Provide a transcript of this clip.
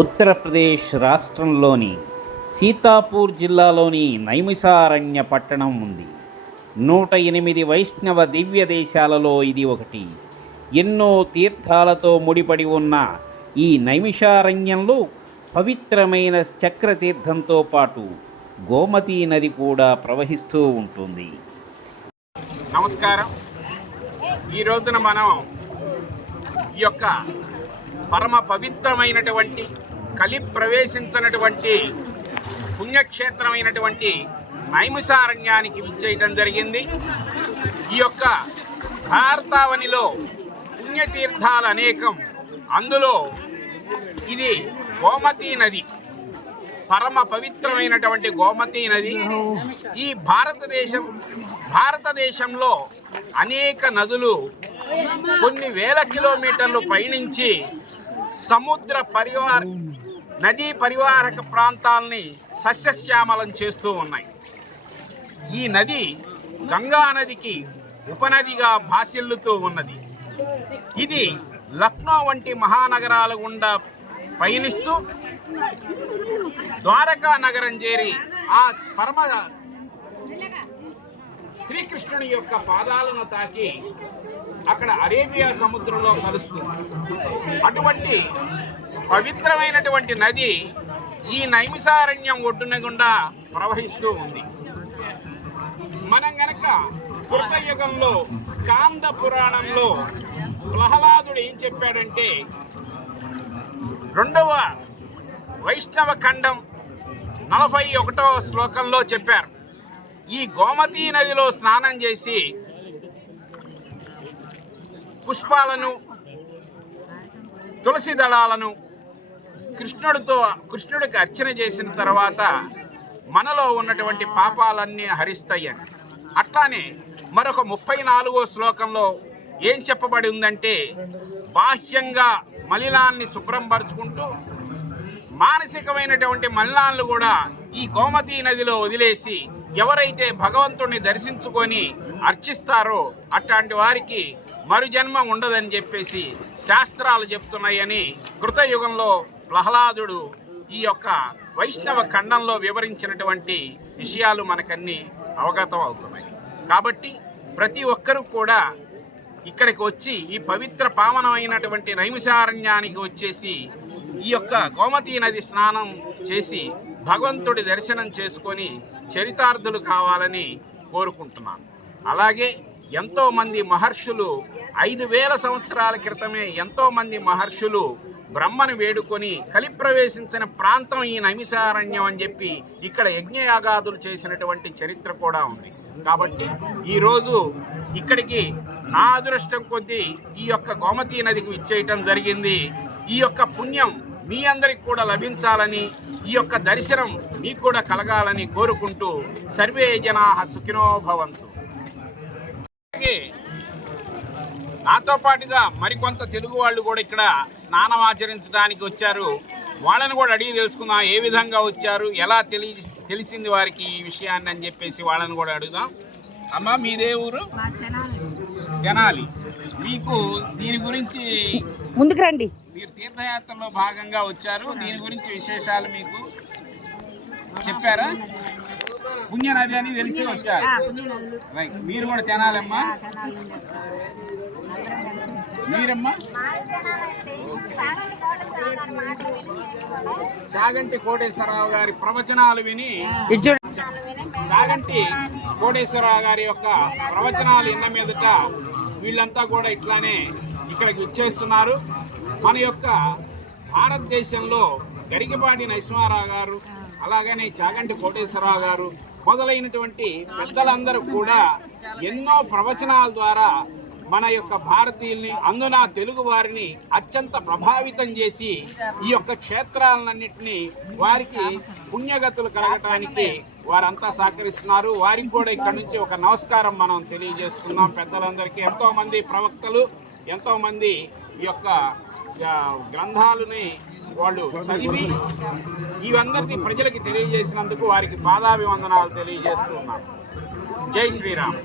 ఉత్తరప్రదేశ్ రాష్ట్రంలోని సీతాపూర్ జిల్లాలోని నైమిసారణ్య పట్టణం ఉంది. నూట ఎనిమిది వైష్ణవ దివ్య దేశాలలో ఇది ఒకటి. ఎన్నో తీర్థాలతో ముడిపడి ఉన్న ఈ నైమిషారణ్యంలో పవిత్రమైన చక్రతీర్థంతో పాటు గోమతీ నది కూడా ప్రవహిస్తూ ఉంటుంది. నమస్కారం. ఈ రోజున మనం ఈ యొక్క పరమ పవిత్రమైనటువంటి కలి ప్రవేశించినటువంటి పుణ్యక్షేత్రమైనటువంటి నైమిసారణ్యానికి విచ్చేయటం జరిగింది. ఈ యొక్క భారతావనిలో పుణ్యతీర్థాలు అనేకం. అందులో ఇది గోమతీ నది. పరమ పవిత్రమైనటువంటి గోమతీ నది. ఈ భారతదేశం భారతదేశంలో అనేక నదులు కొన్ని వేల కిలోమీటర్లు పయనించి సముద్ర పరివార్ నదీ పరివారక ప్రాంతాలని సస్యశ్యామలం చేస్తూ ఉన్నాయి. ఈ నది గంగా నదికి ఉపనదిగా భాసిల్లుతూ ఉన్నది. ఇది లక్నో వంటి మహానగరాల గుండా పయనిస్తూ ద్వారకా నగరం చేరి ఆ పరమ శ్రీకృష్ణుని యొక్క పాదాలను తాకి అక్కడ అరేబియా సముద్రంలో కలుస్తుంది. అటువంటి పవిత్రమైనటువంటి నది ఈ నైమిసారణ్యం ఒడ్డున గుండా ప్రవహిస్తూ ఉంది. మనం గనక కృతయుగంలో స్కాంద పురాణంలో ప్రహ్లాదుడు ఏం చెప్పాడంటే రెండవ వైష్ణవ ఖండం నలభై ఒకటవ శ్లోకంలో చెప్పారు. ఈ గోమతీ నదిలో స్నానం చేసి పుష్పాలను తులసి దళాలను కృష్ణుడితో కృష్ణుడికి అర్చన చేసిన తర్వాత మనలో ఉన్నటువంటి పాపాలన్నీ హరిస్తాయని అట్లానే మరొక ముప్పై నాలుగో శ్లోకంలో ఏం చెప్పబడి ఉందంటే బాహ్యంగా మలినాన్ని శుభ్రంపరుచుకుంటూ మానసికమైనటువంటి మలినాలను కూడా ఈ గోమతీ నదిలో వదిలేసి ఎవరైతే భగవంతుణ్ణి దర్శించుకొని అర్చిస్తారో అట్లాంటి వారికి మరుజన్మ ఉండదని చెప్పేసి శాస్త్రాలు చెప్తున్నాయని కృతయుగంలో ప్రహ్లాదుడు ఈ యొక్క వైష్ణవ ఖండంలో వివరించినటువంటి విషయాలు మనకన్నీ అవగతం అవుతున్నాయి. కాబట్టి ప్రతి ఒక్కరూ కూడా ఇక్కడికి వచ్చి ఈ పవిత్ర పావనమైనటువంటి నైమిషారణ్యానికి వచ్చేసి ఈ యొక్క గోమతీ నది స్నానం చేసి భగవంతుడి దర్శనం చేసుకొని చరితార్థులు కావాలని కోరుకుంటున్నాను. అలాగే ఎంతోమంది మహర్షులు ఐదు వేల సంవత్సరాల క్రితమే ఎంతోమంది మహర్షులు బ్రహ్మను వేడుకొని కలి ప్రవేశించిన ప్రాంతం ఈ నమిసారణ్యం అని చెప్పి ఇక్కడ యజ్ఞయాగాదులు చేసినటువంటి చరిత్ర కూడా ఉంది. కాబట్టి ఈరోజు ఇక్కడికి నా అదృష్టం కొద్దీ ఈ యొక్క గోమతీ నదికి ఇచ్చేయటం జరిగింది. ఈ యొక్క పుణ్యం మీ అందరికి కూడా లభించాలని ఈ యొక్క దర్శనం మీకు కూడా కలగాలని కోరుకుంటూ సర్వే జనా సుఖినో భవంతు. అలాగే నాతో పాటుగా మరికొంత తెలుగు వాళ్ళు కూడా ఇక్కడ స్నానం ఆచరించడానికి వచ్చారు. వాళ్ళని కూడా అడిగి తెలుసుకుందాం ఏ విధంగా వచ్చారు ఎలా తెలి తెలిసింది వారికి ఈ విషయాన్ని అని చెప్పేసి వాళ్ళని కూడా అడుగుదాం. అమ్మ మీదే ఊరు? తెనాలి. మీకు దీని గురించి ముందుకు రండి. మీరు తీర్థయాత్రలో భాగంగా వచ్చారు. దీని గురించి విశేషాలు మీకు చెప్పారా? పుణ్య నది అని తెలిసి వచ్చారు. రైట్ మీరు కూడా తినాలమ్మా? మీరమ్మా? చాగంటి కోటేశ్వరరావు గారి ప్రవచనాలు విని చాగంటి కోటేశ్వరరావు గారి యొక్క ప్రవచనాలు ఇన్న మీదట వీళ్ళంతా కూడా ఇట్లానే ఇక్కడికి వచ్చేస్తున్నారు. మన యొక్క భారతదేశంలో గరికపాటి నరసింహారావు గారు అలాగనే చాగంటి కోటేశ్వరరావు గారు మొదలైనటువంటి పెద్దలందరూ కూడా ఎన్నో ప్రవచనాల ద్వారా మన యొక్క భారతీయుల్ని అందున తెలుగు వారిని అత్యంత ప్రభావితం చేసి ఈ యొక్క క్షేత్రాలన్నింటినీ వారికి పుణ్యగతులు కలగటానికి వారంతా సహకరిస్తున్నారు. వారికి కూడా ఇక్కడ నుంచి ఒక నమస్కారం మనం తెలియజేసుకుందాం. పెద్దలందరికీ ఎంతోమంది ప్రవక్తలు ఎంతోమంది ఈ యొక్క గ్రంథాలని వాళ్ళు చదివి ఇవందరికీ ప్రజలకి తెలియజేసినందుకు వారికి పాదాభివందనాలు తెలియజేస్తున్నాం జై శ్రీరామ్.